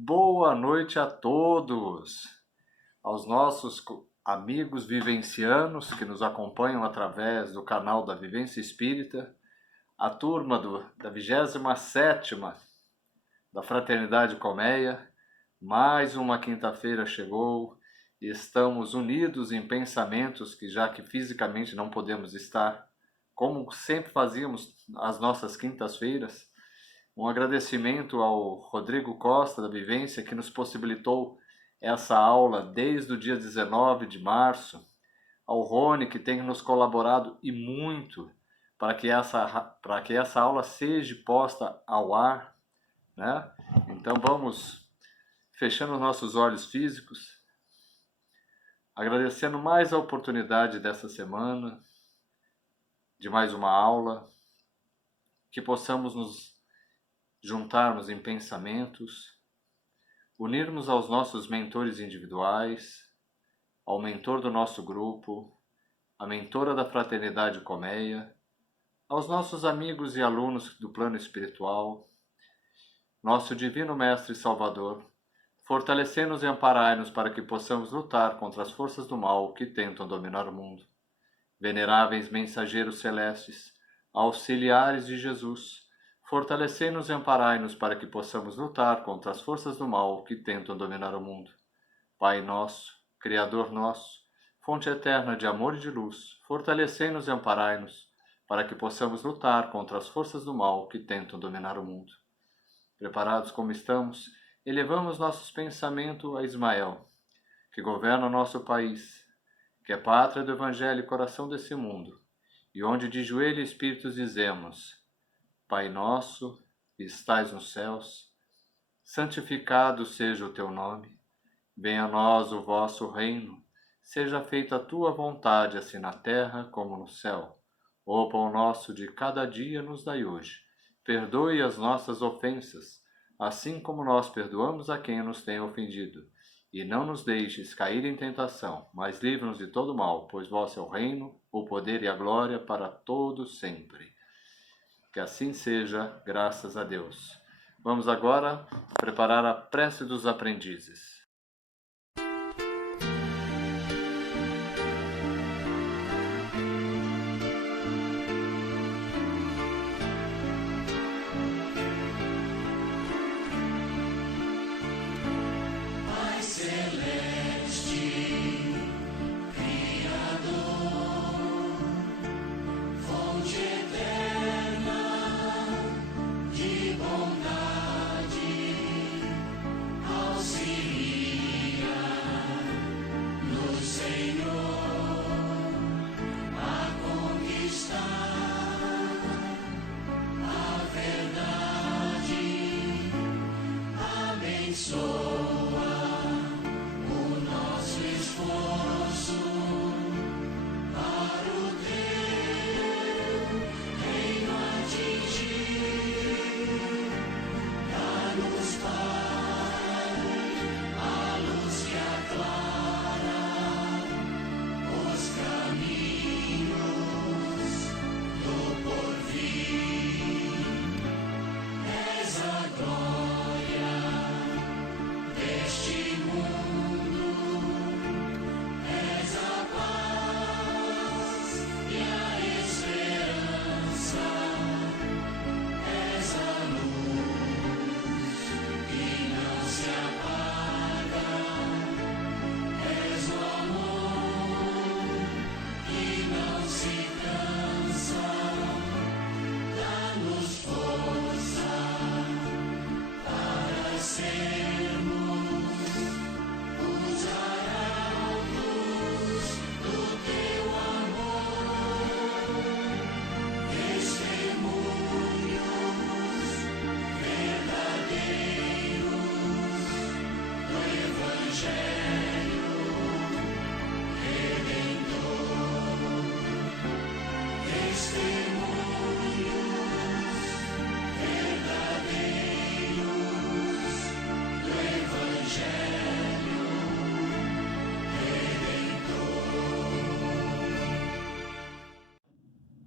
Boa noite a todos, aos nossos amigos vivencianos que nos acompanham através do canal da Vivência Espírita, a turma da 27ª da Fraternidade Colmeia. Mais uma quinta-feira chegou e estamos unidos em pensamentos que, já que fisicamente não podemos estar, como sempre fazíamos as nossas quintas-feiras, um agradecimento ao Rodrigo Costa da Vivência, que nos possibilitou essa aula desde o dia 19 de março, ao Rony, que tem nos colaborado e muito para que essa aula seja posta ao ar, né? Então vamos fechando os nossos olhos físicos, agradecendo mais a oportunidade dessa semana, de mais uma aula, que possamos nos juntarmos em pensamentos, unirmos aos nossos mentores individuais, ao mentor do nosso grupo, à mentora da Fraternidade Colmeia, aos nossos amigos e alunos do plano espiritual, nosso Divino Mestre Salvador, fortalecei-nos e amparai-nos para que possamos lutar contra as forças do mal que tentam dominar o mundo. Veneráveis mensageiros celestes, auxiliares de Jesus, fortalecei-nos e amparai-nos para que possamos lutar contra as forças do mal que tentam dominar o mundo. Pai nosso, Criador nosso, fonte eterna de amor e de luz, fortalecei-nos e amparai-nos para que possamos lutar contra as forças do mal que tentam dominar o mundo. Preparados como estamos, elevamos nossos pensamentos a Ismael, que governa nosso país, que é pátria do Evangelho e coração desse mundo, e onde de joelho e espíritos dizemos: Pai nosso, que estais nos céus, santificado seja o teu nome, venha a nós o vosso reino, seja feita a tua vontade, assim na terra como no céu. O pão nosso de cada dia nos dai hoje. Perdoe as nossas ofensas, assim como nós perdoamos a quem nos tem ofendido. E não nos deixes cair em tentação, mas livra-nos de todo mal, pois vosso é o reino, o poder e a glória para todos sempre. Que assim seja, graças a Deus. Vamos agora preparar a prece dos aprendizes.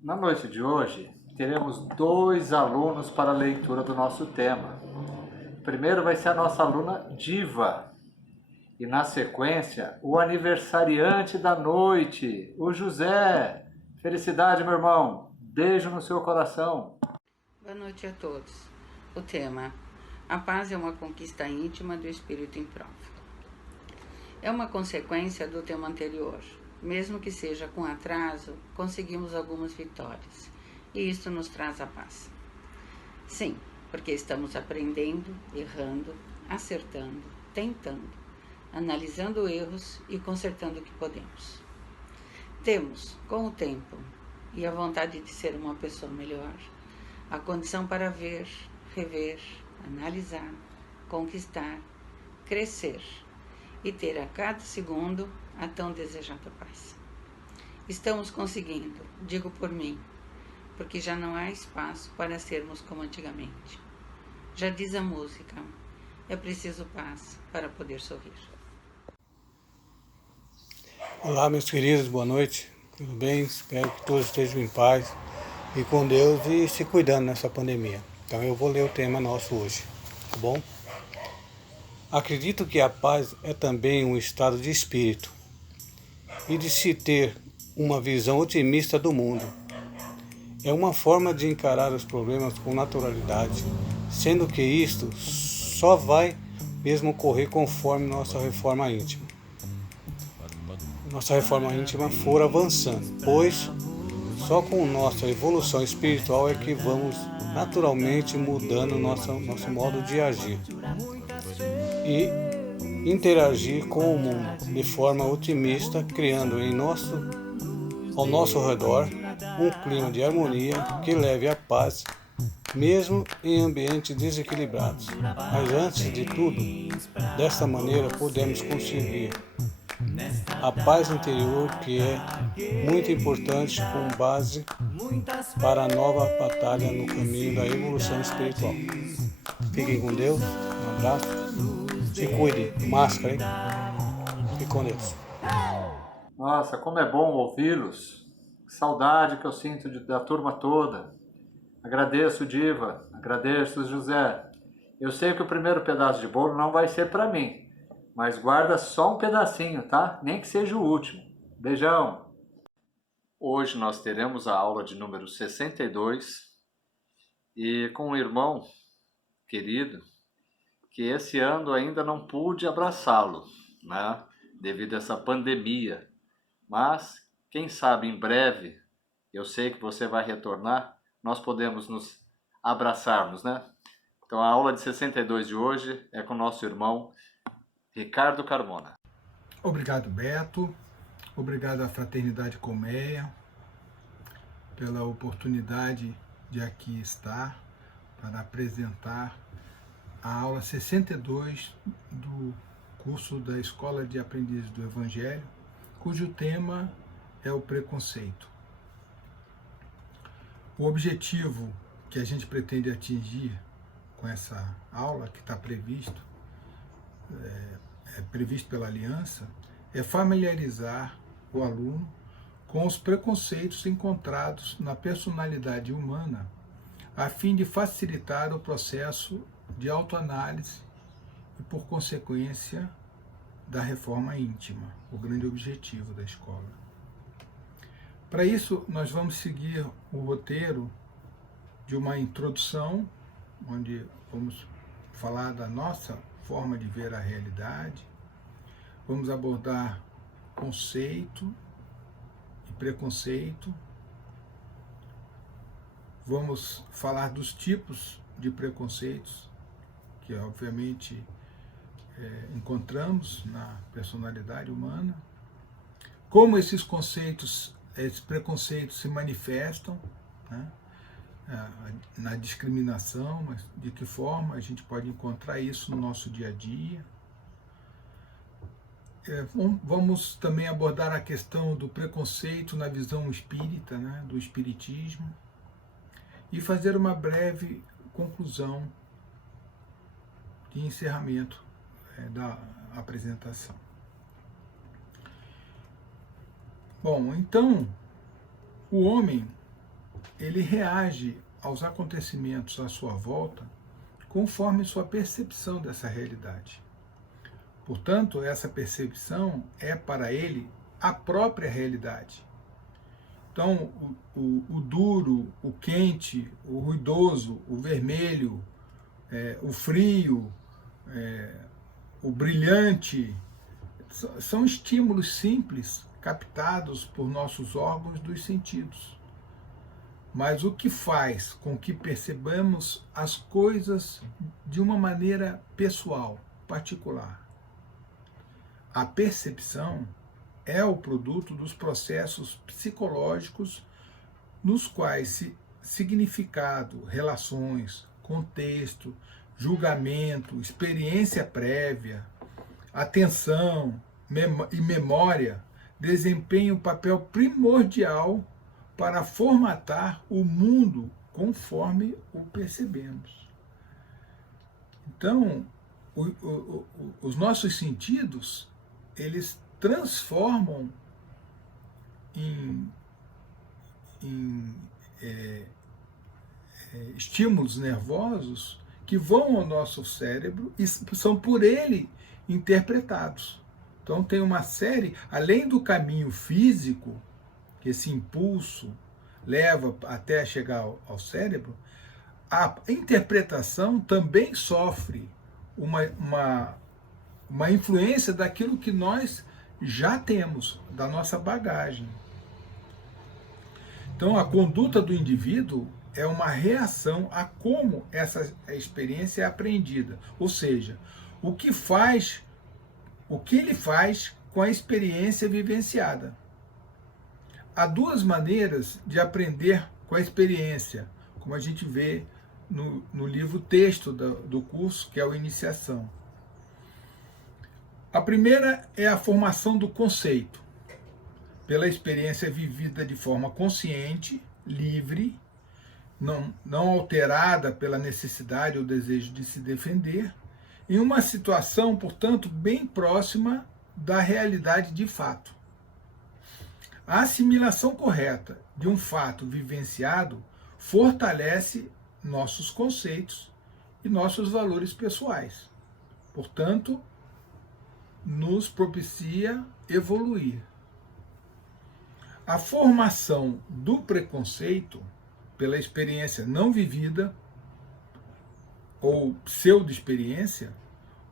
Na noite de hoje, teremos 2 alunos para a leitura do nosso tema. Primeiro vai ser a nossa aluna Diva. E na sequência, o aniversariante da noite, o José. Felicidade, meu irmão. Beijo no seu coração. Boa noite a todos. O tema: a paz é uma conquista íntima do espírito em prova. É uma consequência do tema anterior. Mesmo que seja com atraso, conseguimos algumas vitórias. E isto nos traz a paz. Sim, porque estamos aprendendo, errando, acertando, tentando, analisando erros e consertando o que podemos. Temos, com o tempo e a vontade de ser uma pessoa melhor, a condição para ver, rever, analisar, conquistar, crescer e ter a cada segundo a tão desejada paz. Estamos conseguindo, digo por mim, porque já não há espaço para sermos como antigamente. Já diz a música, é preciso paz para poder sorrir. Olá, meus queridos, boa noite, tudo bem? Espero que todos estejam em paz e com Deus e se cuidando nessa pandemia. Então eu vou ler o tema nosso hoje, tá bom? Acredito que a paz é também um estado de espírito e de se ter uma visão otimista do mundo. É uma forma de encarar os problemas com naturalidade, sendo que isto só vai mesmo ocorrer conforme nossa reforma íntima for avançando, pois só com nossa evolução espiritual é que vamos naturalmente mudando nosso modo de agir e interagir com o mundo de forma otimista, criando ao nosso redor um clima de harmonia que leve à paz, mesmo em ambientes desequilibrados. Mas antes de tudo, desta maneira podemos conseguir a paz interior, que é muito importante com base para a nova batalha no caminho da evolução espiritual. Fiquem com Deus, um abraço, se cuide, máscara, hein? Fique com Deus. Nossa, como é bom ouvi-los. Que saudade que eu sinto da turma toda. Agradeço, Diva. Agradeço, José. Eu sei que o primeiro pedaço de bolo não vai ser para mim, mas guarda só um pedacinho, tá? Nem que seja o último. Beijão! Hoje nós teremos a aula de número 62 e com um irmão querido que esse ano ainda não pude abraçá-lo, né? Devido a essa pandemia. Mas, quem sabe em breve, eu sei que você vai retornar, nós podemos nos abraçarmos, né? Então a aula de 62 de hoje é com o nosso irmão Ricardo Carmona. Obrigado, Beto. Obrigado à Fraternidade Colmeia pela oportunidade de aqui estar para apresentar a aula 62 do curso da Escola de Aprendizes do Evangelho, cujo tema é o preconceito. O objetivo que a gente pretende atingir com essa aula, que está previsto pela Aliança, é familiarizar o aluno com os preconceitos encontrados na personalidade humana, a fim de facilitar o processo de autoanálise e, por consequência, da reforma íntima, o grande objetivo da escola. Para isso, nós vamos seguir o roteiro de uma introdução, onde vamos falar da nossa forma de ver a realidade, vamos abordar conceito e preconceito, vamos falar dos tipos de preconceitos que, obviamente, encontramos na personalidade humana, como esses preconceitos se manifestam, né, na discriminação, mas de que forma a gente pode encontrar isso no nosso dia a dia. Vamos também abordar a questão do preconceito na visão espírita, né, do espiritismo, e fazer uma breve conclusão de encerramento da apresentação. Bom, então, o homem, ele reage aos acontecimentos à sua volta conforme sua percepção dessa realidade. Portanto, essa percepção é para ele a própria realidade. Então, o duro, o quente, o ruidoso, o vermelho, o frio, o brilhante, são estímulos simples captados por nossos órgãos dos sentidos. Mas o que faz com que percebamos as coisas de uma maneira pessoal, particular? A percepção é o produto dos processos psicológicos nos quais significado, relações, contexto, julgamento, experiência prévia, atenção e memória desempenham um papel primordial para formatar o mundo conforme o percebemos. Então, os nossos sentidos, eles transformam em estímulos nervosos que vão ao nosso cérebro e são por ele interpretados. Então tem uma série, além do caminho físico, que esse impulso leva até chegar ao cérebro, a interpretação também sofre uma influência daquilo que nós já temos, da nossa bagagem. Então a conduta do indivíduo é uma reação a como essa experiência é aprendida, ou seja, o que ele faz com a experiência vivenciada. Há duas maneiras de aprender com a experiência, como a gente vê no livro texto do curso, que é o Iniciação. A primeira é a formação do conceito, pela experiência vivida de forma consciente, livre, não alterada pela necessidade ou desejo de se defender, em uma situação, portanto, bem próxima da realidade de fato. A assimilação correta de um fato vivenciado fortalece nossos conceitos e nossos valores pessoais. Portanto, nos propicia evoluir. A formação do preconceito pela experiência não vivida ou pseudo-experiência,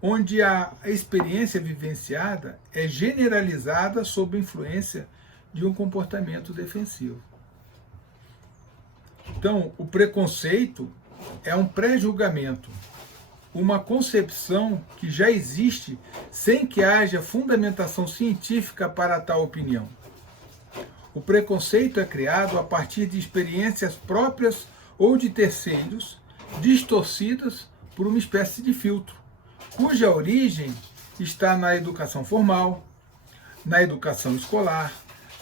onde a experiência vivenciada é generalizada sob influência de um comportamento defensivo. Então, o preconceito é um pré-julgamento, uma concepção que já existe sem que haja fundamentação científica para tal opinião. O preconceito é criado a partir de experiências próprias ou de terceiros, distorcidas por uma espécie de filtro, cuja origem está na educação formal, na educação escolar,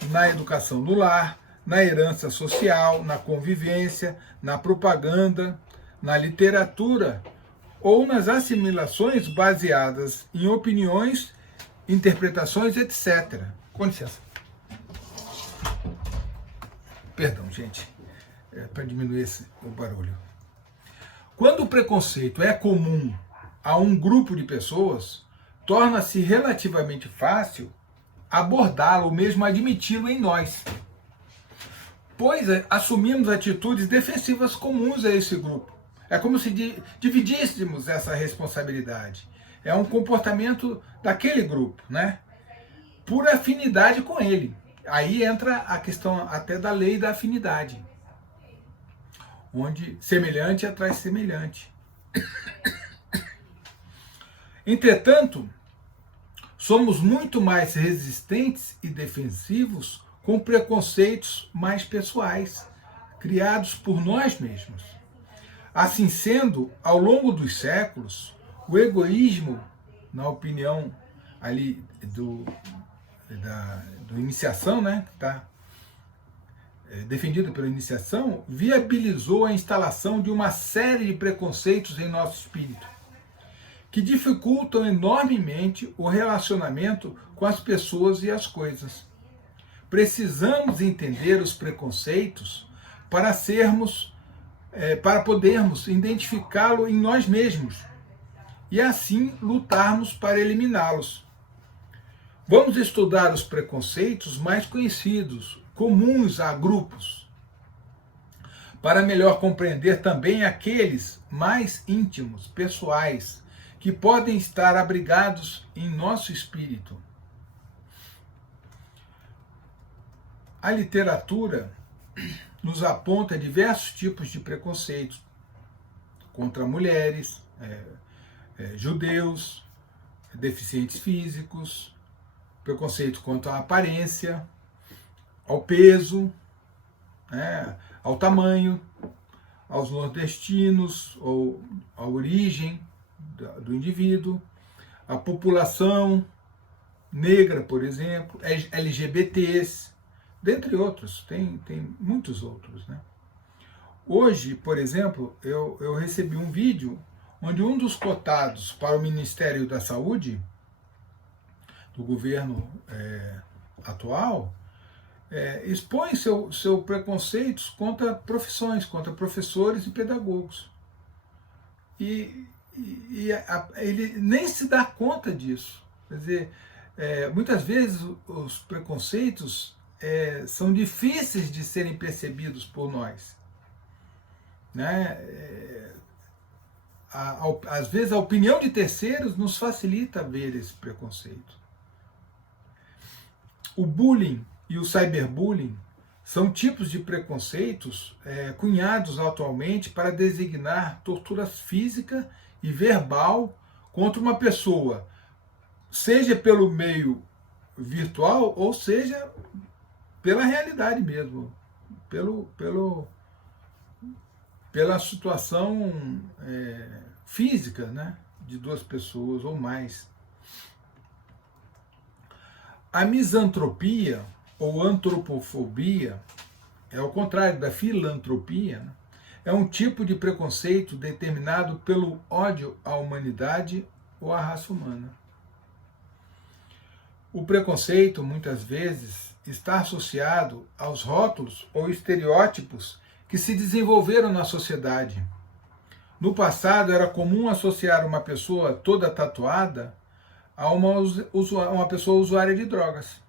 na educação no lar, na herança social, na convivência, na propaganda, na literatura ou nas assimilações baseadas em opiniões, interpretações, etc. Com licença. Perdão, gente, para diminuir o barulho. Quando o preconceito é comum a um grupo de pessoas, torna-se relativamente fácil abordá-lo ou mesmo admiti-lo em nós, pois assumimos atitudes defensivas comuns a esse grupo. É como se dividíssemos essa responsabilidade. É um comportamento daquele grupo, né? Por afinidade com ele. Aí entra a questão até da lei da afinidade, onde semelhante atrai semelhante. Entretanto, somos muito mais resistentes e defensivos com preconceitos mais pessoais, criados por nós mesmos. Assim sendo, ao longo dos séculos, o egoísmo, na opinião ali do Iniciação, né, que está defendido pela Iniciação, viabilizou a instalação de uma série de preconceitos em nosso espírito, que dificultam enormemente o relacionamento com as pessoas e as coisas. Precisamos entender os preconceitos para sermos para podermos identificá-lo em nós mesmos e assim lutarmos para eliminá-los. Vamos estudar os preconceitos mais conhecidos, comuns a grupos, para melhor compreender também aqueles mais íntimos, pessoais, que podem estar abrigados em nosso espírito. A literatura nos aponta diversos tipos de preconceitos contra mulheres, judeus, deficientes físicos, preconceito quanto à aparência, ao peso, ao tamanho, aos nordestinos, ou à origem do indivíduo, à população negra, por exemplo, LGBTs, dentre outros, tem muitos outros, né? Hoje, por exemplo, eu recebi um vídeo onde um dos cotados para o Ministério da Saúde do governo atual expõe seu preconceitos contra profissões, contra professores e pedagogos. E ele nem se dá conta disso. Quer dizer, muitas vezes os preconceitos são difíceis de serem percebidos por nós, né? Às vezes a opinião de terceiros nos facilita ver esse preconceito. O bullying e o cyberbullying são tipos de preconceitos cunhados atualmente para designar tortura física e verbal contra uma pessoa, seja pelo meio virtual ou seja pela realidade mesmo, pela situação física, né, de duas pessoas ou mais. A misantropia ou antropofobia é ao contrário da filantropia, né? É um tipo de preconceito determinado pelo ódio à humanidade ou à raça humana. O preconceito, muitas vezes, está associado aos rótulos ou estereótipos que se desenvolveram na sociedade. No passado, era comum associar uma pessoa toda tatuada a uma pessoa usuária de drogas.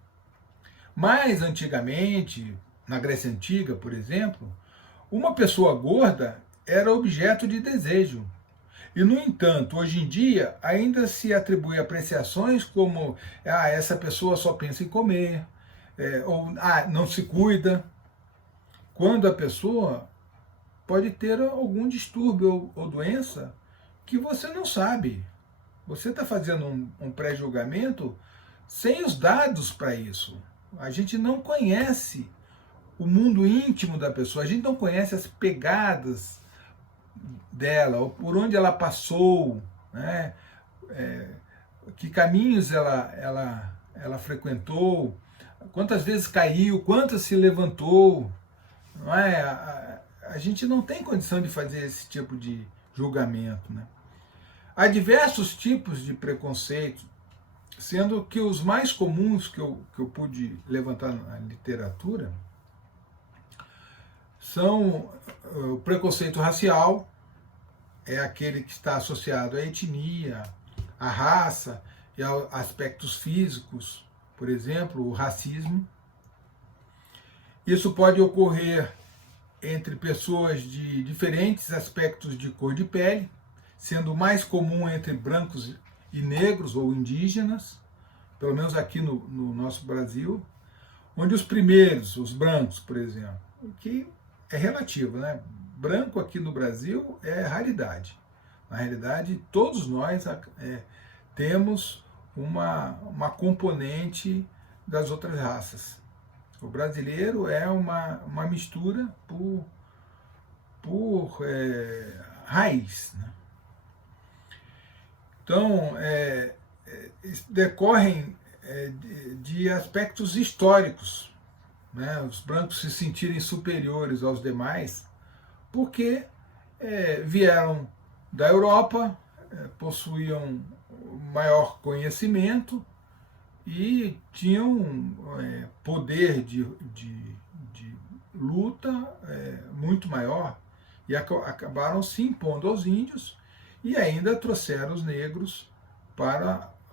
Mais antigamente, na Grécia Antiga, por exemplo, uma pessoa gorda era objeto de desejo. E, no entanto, hoje em dia, ainda se atribui apreciações como essa pessoa só pensa em comer, ou não se cuida, quando a pessoa pode ter algum distúrbio ou doença que você não sabe. Você está fazendo um pré-julgamento sem os dados para isso. A gente não conhece o mundo íntimo da pessoa, a gente não conhece as pegadas dela, ou por onde ela passou, né? Que caminhos ela frequentou, quantas vezes caiu, quantas se levantou. Não é? A gente não tem condição de fazer esse tipo de julgamento, né? Há diversos tipos de preconceito, sendo que os mais comuns que eu pude levantar na literatura são o preconceito racial, é aquele que está associado à etnia, à raça e a aspectos físicos, por exemplo, o racismo. Isso pode ocorrer entre pessoas de diferentes aspectos de cor de pele, sendo mais comum entre brancos e negros ou indígenas, pelo menos aqui no nosso Brasil, onde os primeiros, os brancos, por exemplo, que é relativo, né? Branco aqui no Brasil é raridade. Na realidade, todos nós temos uma componente das outras raças. O brasileiro é uma mistura por raiz, né? Então, decorrem de aspectos históricos, né? Os brancos se sentirem superiores aos demais, porque vieram da Europa, possuíam maior conhecimento e tinham poder de luta muito maior. e acabaram se impondo aos índios e ainda trouxeram os negros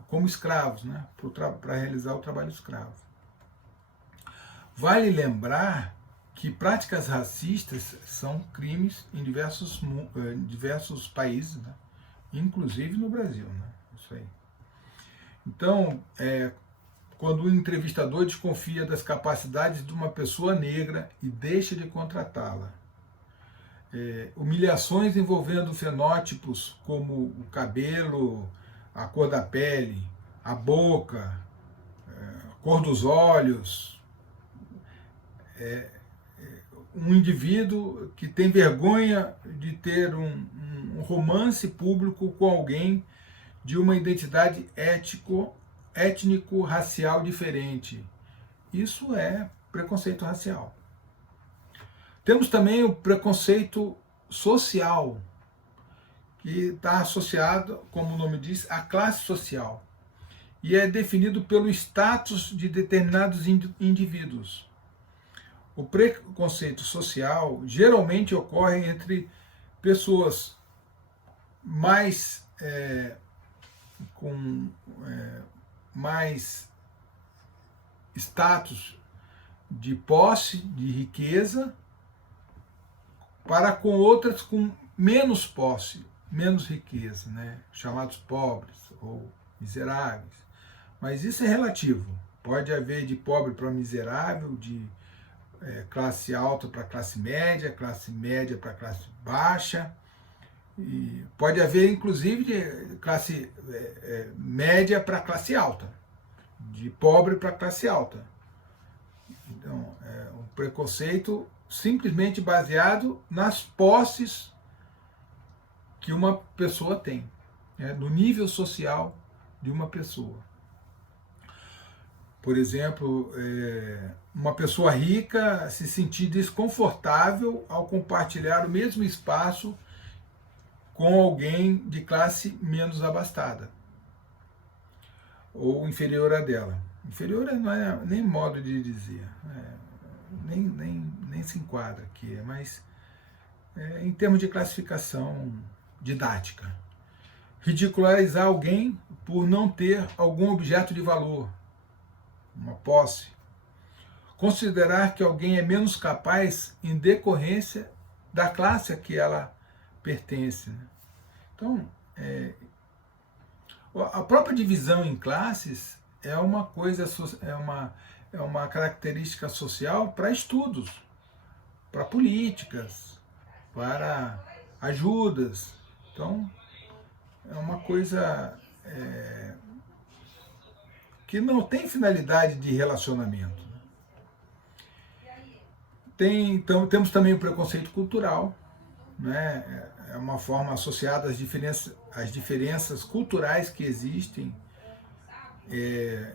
como escravos, né, para realizar o trabalho escravo. Vale lembrar que práticas racistas são crimes em diversos países, né, inclusive no Brasil. Né, isso aí. Então, quando o entrevistador desconfia das capacidades de uma pessoa negra e deixa de contratá-la, humilhações envolvendo fenótipos como o cabelo, a cor da pele, a boca, a cor dos olhos, um indivíduo que tem vergonha de ter um romance público com alguém de uma identidade étnico-racial diferente. Isso é preconceito racial. Temos também o preconceito social, que está associado, como o nome diz, à classe social, e é definido pelo status de determinados indivíduos. O preconceito social geralmente ocorre entre pessoas com mais status de posse, de riqueza, para com outras com menos posse, menos riqueza, né? Chamados pobres ou miseráveis. Mas isso é relativo. Pode haver de pobre para miserável, de classe alta para classe média para classe baixa, e pode haver inclusive de classe média para classe alta, de pobre para classe alta. Então, é um preconceito simplesmente baseado nas posses que uma pessoa tem, no nível social de uma pessoa. Por exemplo, uma pessoa rica se sentir desconfortável ao compartilhar o mesmo espaço com alguém de classe menos abastada ou inferior a dela. Inferior não é nem modo de dizer, nem se enquadra aqui, mas em termos de classificação didática. Ridicularizar alguém por não ter algum objeto de valor, uma posse. Considerar que alguém é menos capaz em decorrência da classe a que ela pertence. Né? Então, a própria divisão em classes é uma coisa, é uma característica social para estudos, para políticas, para ajudas. Então, é uma coisa que não tem finalidade de relacionamento. Então, temos também o preconceito cultural, né? É uma forma associada às diferenças culturais que existem.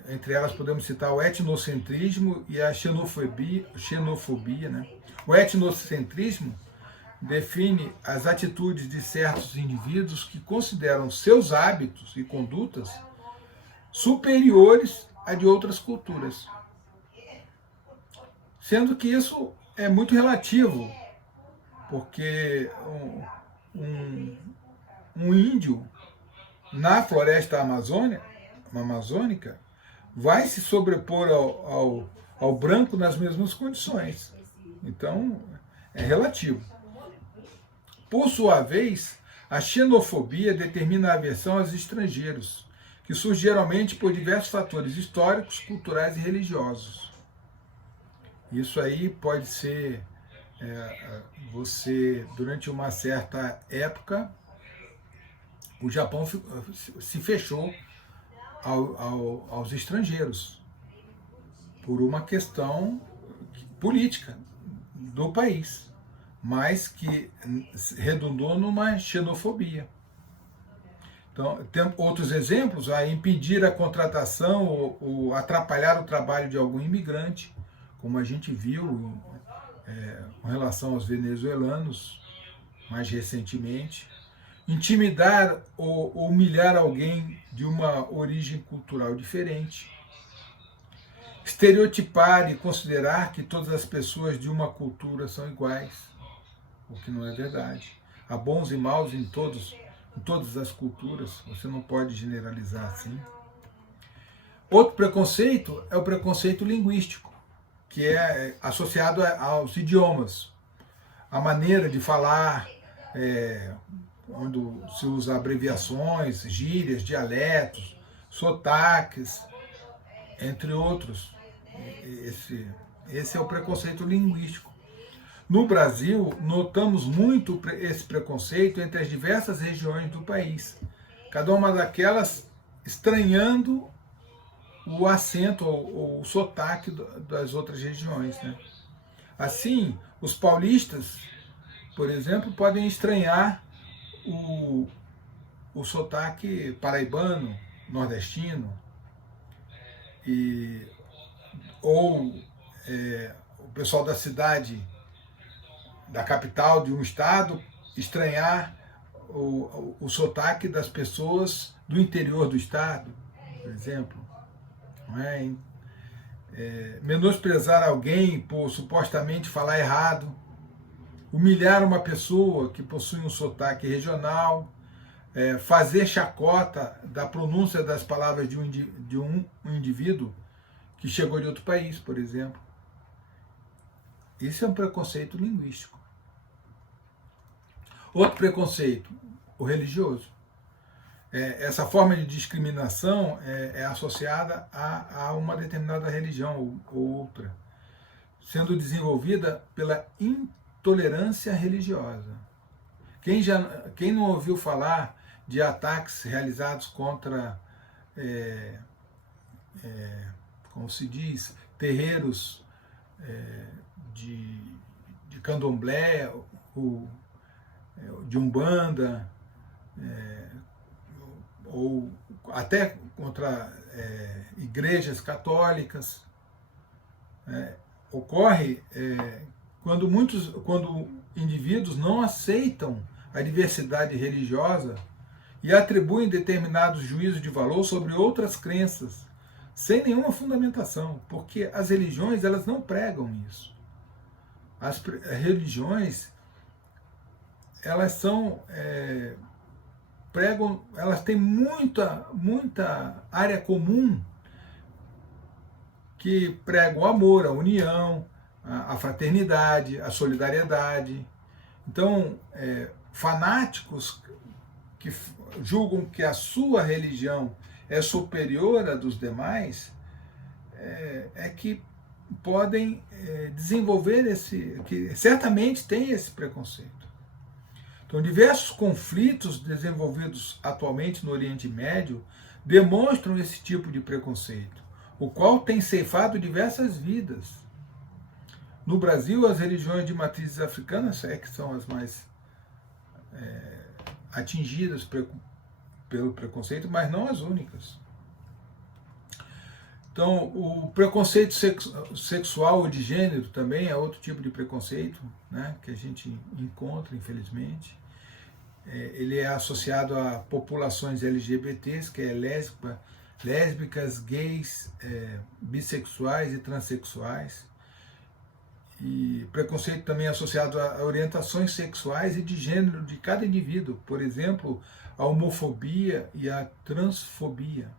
Entre elas podemos citar o etnocentrismo e a xenofobia. Né? O etnocentrismo define as atitudes de certos indivíduos que consideram seus hábitos e condutas superiores a de outras culturas. Sendo que isso é muito relativo, porque um índio na floresta amazônica vai se sobrepor ao branco nas mesmas condições. Então, é relativo. Por sua vez, a xenofobia determina a aversão aos estrangeiros, que surge geralmente por diversos fatores históricos, culturais e religiosos. Isso aí pode ser durante uma certa época, o Japão se fechou aos estrangeiros por uma questão política do país, mas que redundou numa xenofobia. Então, tem outros exemplos, a impedir a contratação ou atrapalhar o trabalho de algum imigrante, como a gente viu com relação aos venezuelanos mais recentemente. Intimidar ou humilhar alguém de uma origem cultural diferente. Estereotipar e considerar que todas as pessoas de uma cultura são iguais. o que não é verdade. Há bons e maus em todas as culturas, você não pode generalizar assim. Outro preconceito é o preconceito linguístico, que é associado aos idiomas. A maneira de falar, quando se usa abreviações, gírias, dialetos, sotaques, entre outros. Esse é o preconceito linguístico. No Brasil, notamos muito esse preconceito entre as diversas regiões do país. Cada uma daquelas estranhando o acento ou o sotaque das outras regiões, né? Assim, os paulistas, por exemplo, podem estranhar o sotaque paraibano, nordestino, ou o pessoal da cidade, da capital de um estado, estranhar o sotaque das pessoas do interior do estado, por exemplo. Não é? Menosprezar alguém por supostamente falar errado, humilhar uma pessoa que possui um sotaque regional, fazer chacota da pronúncia das palavras de um indivíduo que chegou de outro país, por exemplo. Isso é um preconceito linguístico. Outro preconceito, o religioso. Essa forma de discriminação é associada a uma determinada religião ou outra, sendo desenvolvida pela intolerância religiosa. Quem não ouviu falar de ataques realizados contra, como se diz, terreiros de candomblé, ou de umbanda, ou até contra igrejas católicas, ocorre quando indivíduos não aceitam a diversidade religiosa e atribuem determinados juízos de valor sobre outras crenças, sem nenhuma fundamentação, porque as religiões elas não pregam isso. As religiões elas são elas têm muita área comum que pregam o amor, a união, a fraternidade, a solidariedade. Então, fanáticos que julgam que a sua religião é superior à dos demais, que podem desenvolver que certamente tem esse preconceito. Então, diversos conflitos desenvolvidos atualmente no Oriente Médio demonstram esse tipo de preconceito, o qual tem ceifado diversas vidas. No Brasil, as religiões de matrizes africanas que são as mais atingidas pelo preconceito, mas não as únicas. Então, o preconceito sexual ou de gênero também é outro tipo de preconceito, né, que a gente encontra, infelizmente. Ele é associado a populações LGBTs, que é lésbicas, gays, bissexuais e transexuais. E preconceito também é associado a orientações sexuais e de gênero de cada indivíduo, por exemplo, a homofobia e a transfobia.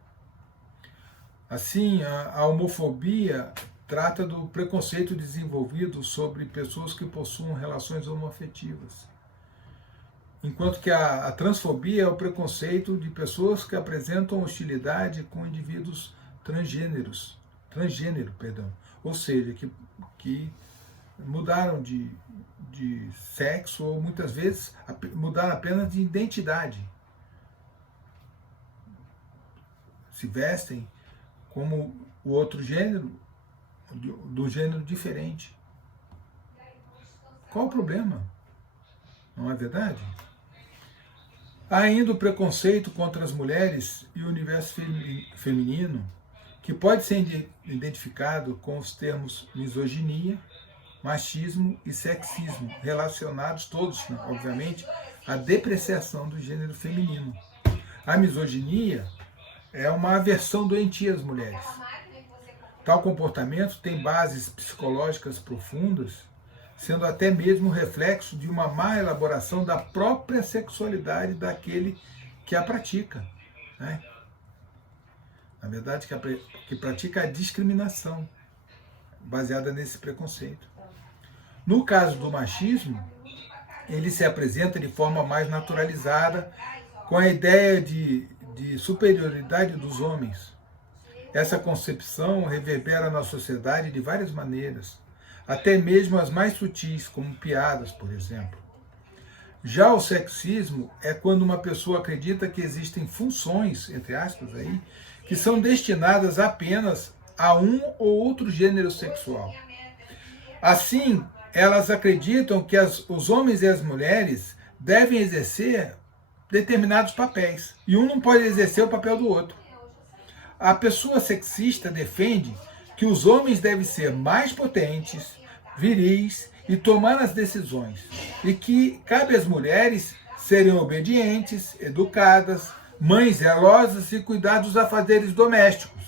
Assim, a homofobia trata do preconceito desenvolvido sobre pessoas que possuem relações homoafetivas, enquanto que a transfobia é o preconceito de pessoas que apresentam hostilidade com indivíduos transgênero, ou seja, que mudaram de sexo ou muitas vezes mudaram apenas de identidade. Se vestem como o outro gênero, do gênero diferente. Qual o problema? Não é verdade? Há ainda o preconceito contra as mulheres e o universo feminino, que pode ser identificado com os termos misoginia, machismo e sexismo, relacionados todos, obviamente, à depreciação do gênero feminino. A misoginia é uma aversão doentia às mulheres. Tal comportamento tem bases psicológicas profundas, sendo até mesmo reflexo de uma má elaboração da própria sexualidade daquele que a pratica, né? Na verdade, que pratica a discriminação baseada nesse preconceito. No caso do machismo, ele se apresenta de forma mais naturalizada, com a ideia de superioridade dos homens. Essa concepção reverbera na sociedade de várias maneiras, até mesmo as mais sutis, como piadas, por exemplo. Já o sexismo é quando uma pessoa acredita que existem funções, entre aspas, aí, que são destinadas apenas a um ou outro gênero sexual. Assim, elas acreditam que os homens e as mulheres devem exercer determinados papéis, e um não pode exercer o papel do outro. A pessoa sexista defende que os homens devem ser mais potentes, viris e tomar as decisões, e que cabe às mulheres serem obedientes, educadas, mães zelosas e cuidar dos afazeres domésticos.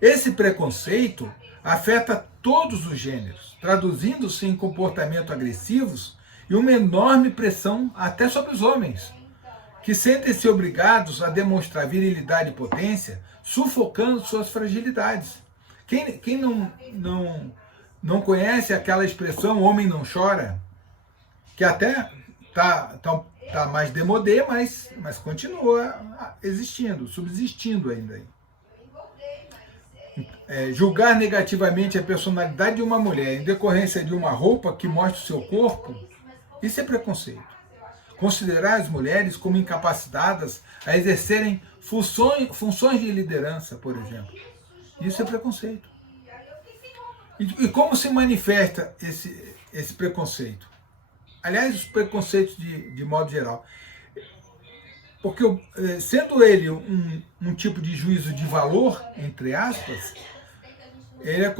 Esse preconceito afeta todos os gêneros, traduzindo-se em comportamentos agressivos e uma enorme pressão até sobre os homens, que sentem-se obrigados a demonstrar virilidade e potência, sufocando suas fragilidades. Quem não conhece aquela expressão "homem não chora", que até tá mais demodê, mas continua existindo, subsistindo ainda aí. Julgar negativamente a personalidade de uma mulher em decorrência de uma roupa que mostra o seu corpo, isso é preconceito. Considerar as mulheres como incapacitadas a exercerem funções de liderança, por exemplo, isso é preconceito. E como se manifesta esse preconceito? Aliás, os preconceitos de modo geral. Porque, sendo ele um tipo de juízo de valor, entre aspas, ele é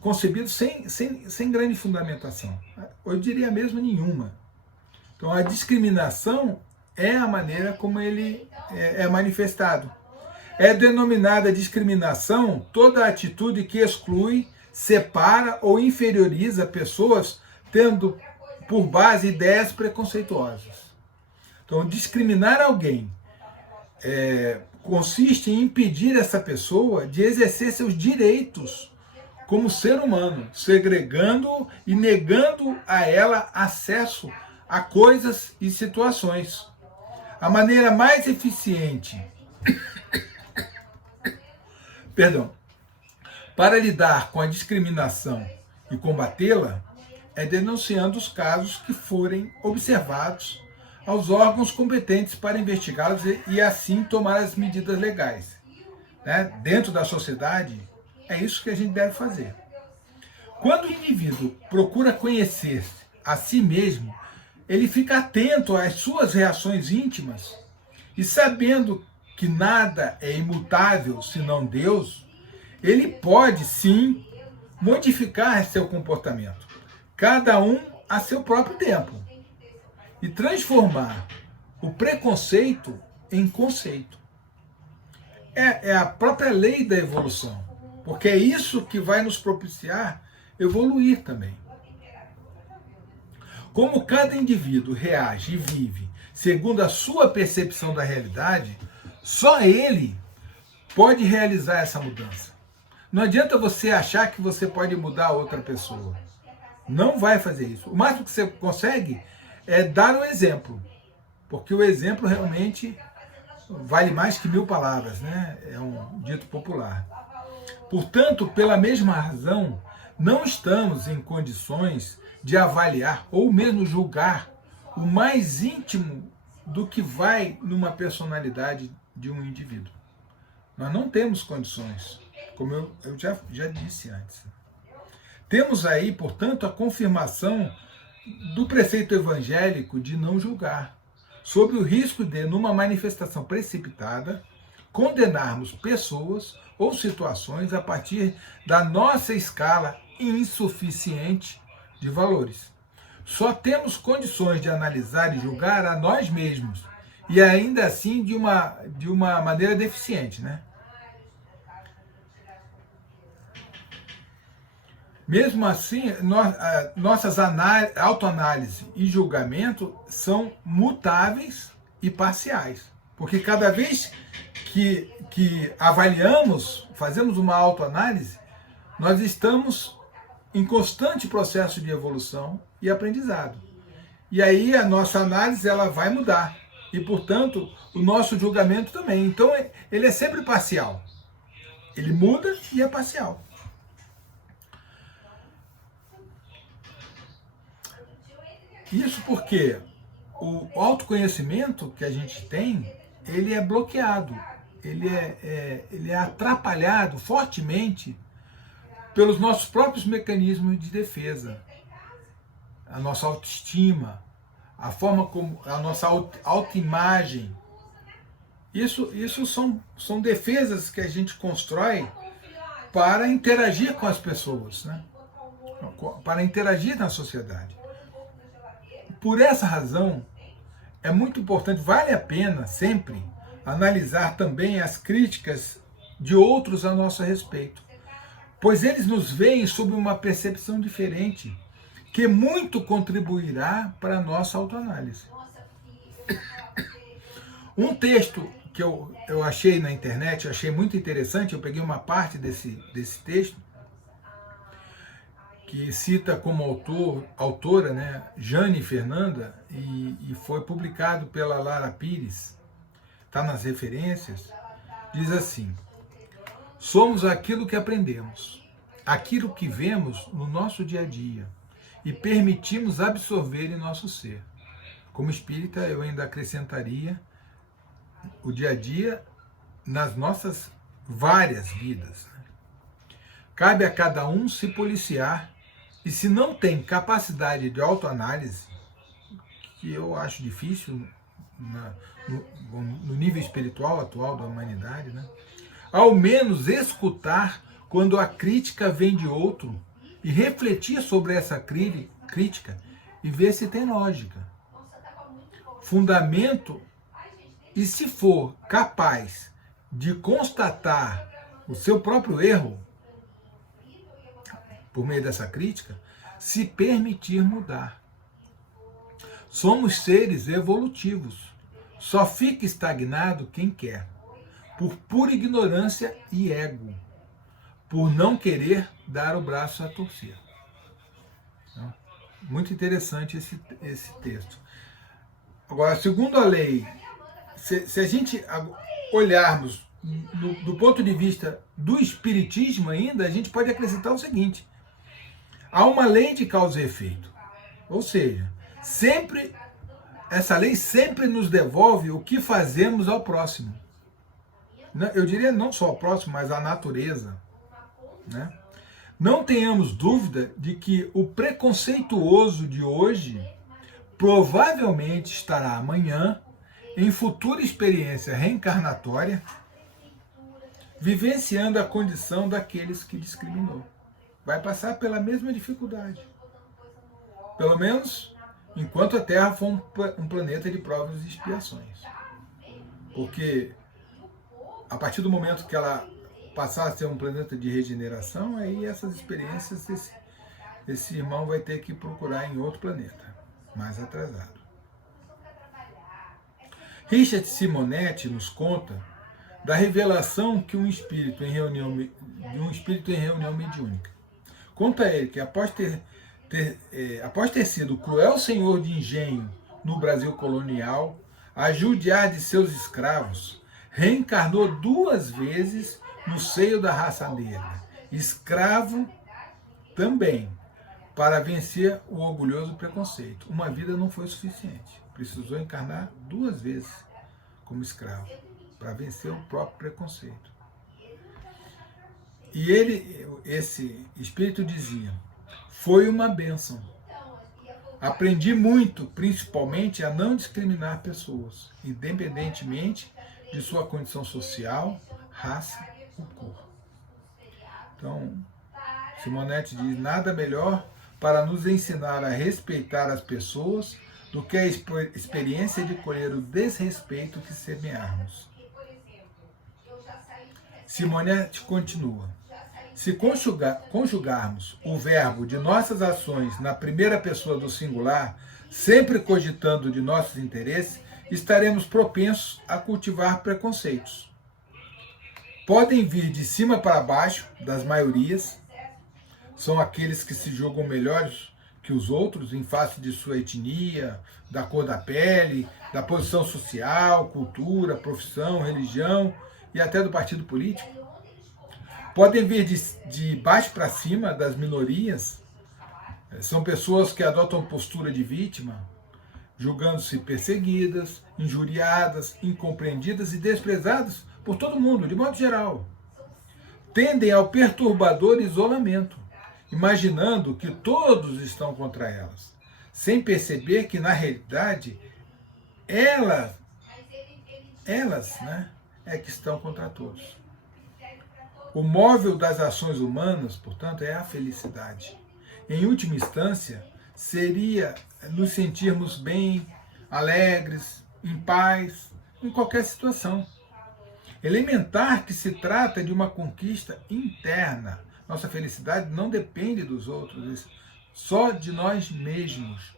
concebido sem grande fundamentação. Eu diria mesmo nenhuma. Então, a discriminação é a maneira como ele é manifestado. É denominada discriminação toda atitude que exclui, separa ou inferioriza pessoas tendo por base ideias preconceituosas. Então, discriminar alguém consiste em impedir essa pessoa de exercer seus direitos como ser humano, segregando e negando a ela acesso a coisas e situações. A maneira mais eficiente para lidar com a discriminação e combatê-la é denunciando os casos que forem observados aos órgãos competentes para investigá-los e assim tomar as medidas legais. Dentro da sociedade, é isso que a gente deve fazer. Quando o indivíduo procura conhecer a si mesmo, ele fica atento às suas reações íntimas e, sabendo que nada é imutável senão Deus, ele pode sim modificar seu comportamento, cada um a seu próprio tempo, e transformar o preconceito em conceito. É a própria lei da evolução, porque é isso que vai nos propiciar evoluir também. Como cada indivíduo reage e vive segundo a sua percepção da realidade, só ele pode realizar essa mudança. Não adianta você achar que você pode mudar a outra pessoa. Não vai fazer isso. O máximo que você consegue é dar o exemplo, porque o exemplo realmente vale mais que 1000 palavras, né? É um dito popular. Portanto, pela mesma razão, não estamos em condições de avaliar ou mesmo julgar o mais íntimo do que vai numa personalidade de um indivíduo. Nós não temos condições, como eu já disse antes. Temos aí, portanto, a confirmação do preceito evangélico de não julgar, sob o risco de, numa manifestação precipitada, condenarmos pessoas ou situações a partir da nossa escala insuficiente de valores. Só temos condições de analisar e julgar a nós mesmos, e ainda assim de uma maneira deficiente, né? Mesmo assim, nossas autoanálise e julgamento são mutáveis e parciais. Porque cada vez que avaliamos, fazemos uma autoanálise, nós estamos em constante processo de evolução e aprendizado. E aí a nossa análise ela vai mudar. E, portanto, o nosso julgamento também. Então, ele é sempre parcial. Ele muda e é parcial. Isso porque o autoconhecimento que a gente tem, ele é bloqueado, ele é atrapalhado fortemente pelos nossos próprios mecanismos de defesa. A nossa autoestima, a forma como a nossa autoimagem. Isso são defesas que a gente constrói para interagir com as pessoas, né? Para interagir na sociedade. Por essa razão, é muito importante, vale a pena sempre analisar também as críticas de outros a nosso respeito, pois eles nos veem sob uma percepção diferente, que muito contribuirá para a nossa autoanálise. Um texto que eu achei na internet, eu achei muito interessante, eu peguei uma parte desse texto, que cita como autora, né, Jane Fernanda, e foi publicado pela Lara Pires, está nas referências, diz assim: somos aquilo que aprendemos, aquilo que vemos no nosso dia a dia e permitimos absorver em nosso ser. Como espírita, eu ainda acrescentaria o dia a dia nas nossas várias vidas. Cabe a cada um se policiar. E se não tem capacidade de autoanálise, que eu acho difícil no nível espiritual atual da humanidade, né? Ao menos escutar quando a crítica vem de outro e refletir sobre essa crítica e ver se tem lógica, fundamento, e se for capaz de constatar o seu próprio erro, por meio dessa crítica, se permitir mudar. Somos seres evolutivos. Só fica estagnado quem quer, por pura ignorância e ego, por não querer dar o braço a torcer. Muito interessante esse texto. Agora, segundo a lei, se a gente olharmos do ponto de vista do espiritismo ainda, a gente pode acrescentar o seguinte: há uma lei de causa e efeito. Ou seja, essa lei sempre nos devolve o que fazemos ao próximo. Eu diria não só ao próximo, mas à natureza. Né? Não tenhamos dúvida de que o preconceituoso de hoje provavelmente estará amanhã, em futura experiência reencarnatória, vivenciando a condição daqueles que discriminou. Vai passar pela mesma dificuldade. Pelo menos enquanto a Terra for um planeta de provas e expiações. Porque a partir do momento que ela passar a ser um planeta de regeneração, aí essas experiências, esse irmão vai ter que procurar em outro planeta, mais atrasado. Richard Simonetti nos conta da revelação que um espírito em reunião mediúnica. Conta ele que após ter sido cruel senhor de engenho no Brasil colonial, a judiar de seus escravos, reencarnou 2 vezes no seio da raça negra, escravo também, para vencer o orgulhoso preconceito. Uma vida não foi suficiente, precisou encarnar 2 vezes como escravo, para vencer o próprio preconceito. E esse espírito dizia: foi uma bênção. Aprendi muito, principalmente, a não discriminar pessoas, independentemente de sua condição social, raça ou cor. Então, Simonetti diz: nada melhor para nos ensinar a respeitar as pessoas do que a experiência de colher o desrespeito que semearmos. Simonetti continua: Se conjugarmos o verbo de nossas ações na primeira pessoa do singular, sempre cogitando de nossos interesses, estaremos propensos a cultivar preconceitos. Podem vir de cima para baixo, das maiorias, são aqueles que se julgam melhores que os outros em face de sua etnia, da cor da pele, da posição social, cultura, profissão, religião e até do partido político. Podem vir de baixo para cima, das minorias, são pessoas que adotam postura de vítima, julgando-se perseguidas, injuriadas, incompreendidas e desprezadas por todo mundo, de modo geral. Tendem ao perturbador isolamento, imaginando que todos estão contra elas, sem perceber que, na realidade, elas é que estão contra todos. O móvel das ações humanas, portanto, é a felicidade. Em última instância, seria nos sentirmos bem, alegres, em paz, em qualquer situação. Elementar que se trata de uma conquista interna. Nossa felicidade não depende dos outros, só de nós mesmos.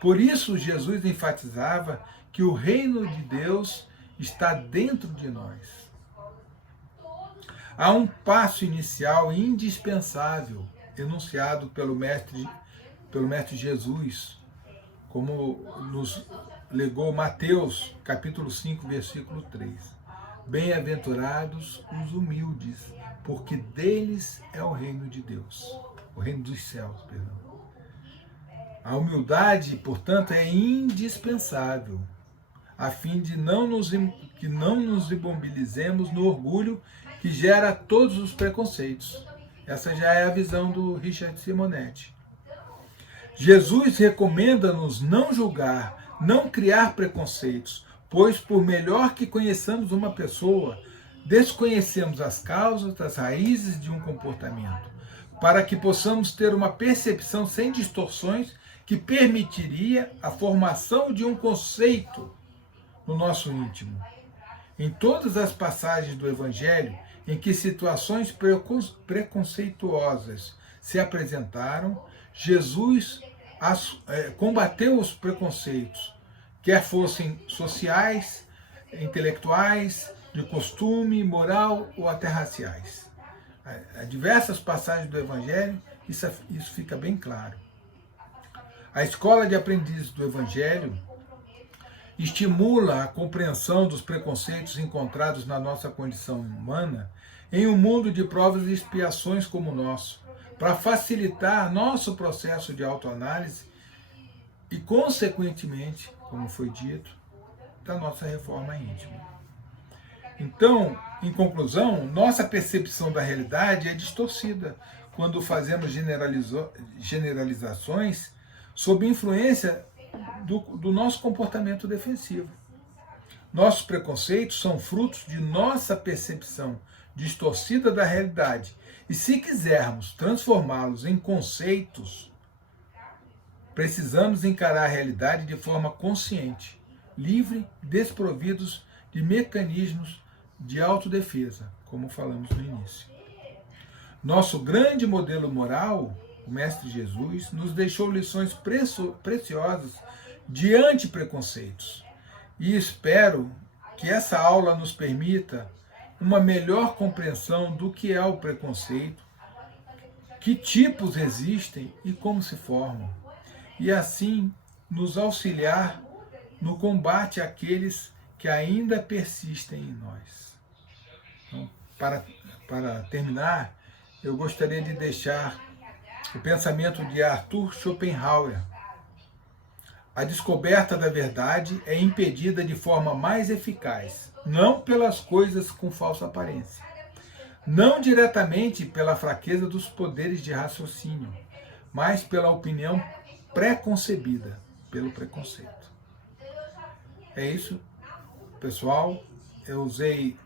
Por isso, Jesus enfatizava que o reino de Deus está dentro de nós. Há um passo inicial indispensável, enunciado pelo Mestre Jesus, como nos legou Mateus, capítulo 5, versículo 3. Bem-aventurados os humildes, porque deles é o reino de Deus, o reino dos céus, perdão. A humildade, portanto, é indispensável, a fim de que não nos imobilizemos no orgulho que gera todos os preconceitos. Essa já é a visão do Richard Simonetti. Jesus recomenda-nos não julgar, não criar preconceitos, pois por melhor que conheçamos uma pessoa, desconhecemos as causas, as raízes de um comportamento, para que possamos ter uma percepção sem distorções que permitiria a formação de um conceito no nosso íntimo. Em todas as passagens do Evangelho em que situações preconceituosas se apresentaram, Jesus combateu os preconceitos, quer fossem sociais, intelectuais, de costume, moral ou até raciais. Há diversas passagens do Evangelho, isso fica bem claro. A escola de aprendizes do Evangelho estimula a compreensão dos preconceitos encontrados na nossa condição humana em um mundo de provas e expiações como o nosso, para facilitar nosso processo de autoanálise e, consequentemente, como foi dito, da nossa reforma íntima. Então, em conclusão, nossa percepção da realidade é distorcida quando fazemos generalizações sob influência do nosso comportamento defensivo. Nossos preconceitos são frutos de nossa percepção distorcida da realidade. E se quisermos transformá-los em conceitos, precisamos encarar a realidade de forma consciente, livre, desprovidos de mecanismos de autodefesa, como falamos no início. Nosso grande modelo moral, o Mestre Jesus, nos deixou lições preciosas de antipreconceitos. E espero que essa aula nos permita uma melhor compreensão do que é o preconceito, que tipos existem e como se formam, e assim nos auxiliar no combate àqueles que ainda persistem em nós. Então, para terminar, eu gostaria de deixar o pensamento de Arthur Schopenhauer. A descoberta da verdade é impedida de forma mais eficaz, não pelas coisas com falsa aparência, não diretamente pela fraqueza dos poderes de raciocínio, mas pela opinião preconcebida, pelo preconceito. É isso, pessoal. Eu usei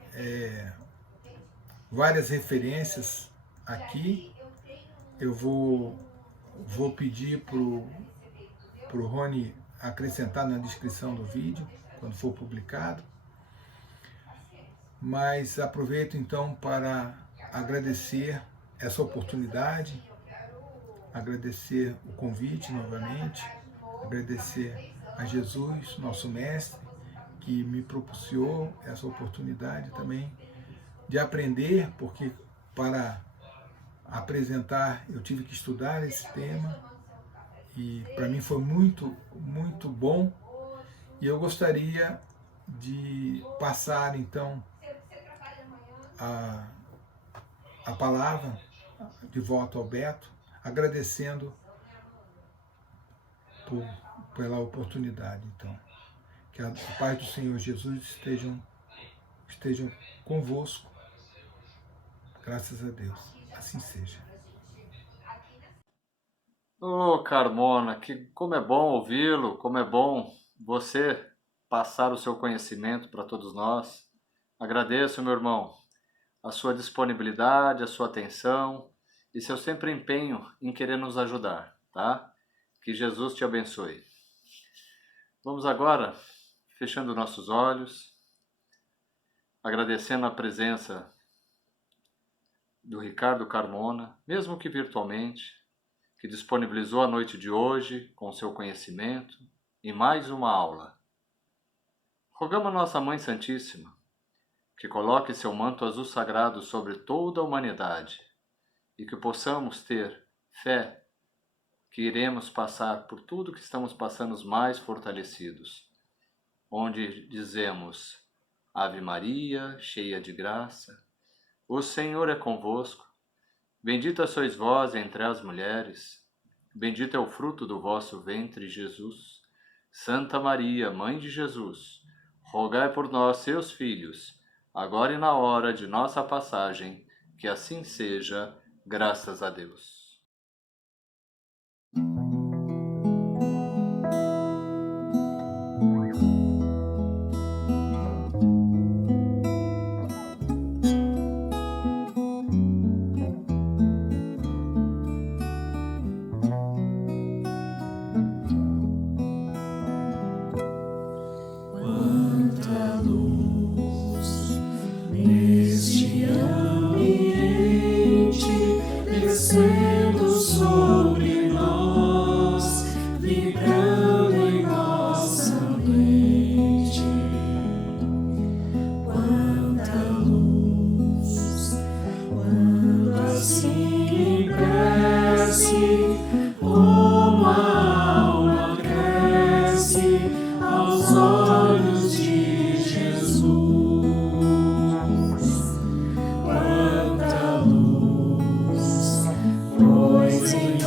várias referências aqui. Eu vou pedir para o Rony acrescentar na descrição do vídeo, quando for publicado. Mas aproveito então para agradecer essa oportunidade, agradecer o convite novamente, agradecer a Jesus, nosso Mestre, que me propiciou essa oportunidade também de aprender, porque para apresentar eu tive que estudar esse tema e para mim foi muito, muito bom. E eu gostaria de passar então a palavra de volta ao Beto, agradecendo pela oportunidade. Então, que a paz do Senhor Jesus estejam convosco, graças a Deus, assim seja. Ô, Carmona, como é bom ouvi-lo, como é bom você passar o seu conhecimento para todos nós. Agradeço, meu irmão, a sua disponibilidade, a sua atenção e seu sempre empenho em querer nos ajudar, tá? Que Jesus te abençoe. Vamos agora, fechando nossos olhos, agradecendo a presença do Ricardo Carmona, mesmo que virtualmente, que disponibilizou a noite de hoje com seu conhecimento e mais uma aula. Rogamos a nossa Mãe Santíssima que coloque seu manto azul sagrado sobre toda a humanidade e que possamos ter fé que iremos passar por tudo que estamos passando mais fortalecidos, onde dizemos: Ave Maria, cheia de graça, o Senhor é convosco. Bendita sois vós entre as mulheres, bendito é o fruto do vosso ventre, Jesus. Santa Maria, Mãe de Jesus, rogai por nós, seus filhos, agora e na hora de nossa passagem, que assim seja, graças a Deus.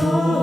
Senhor.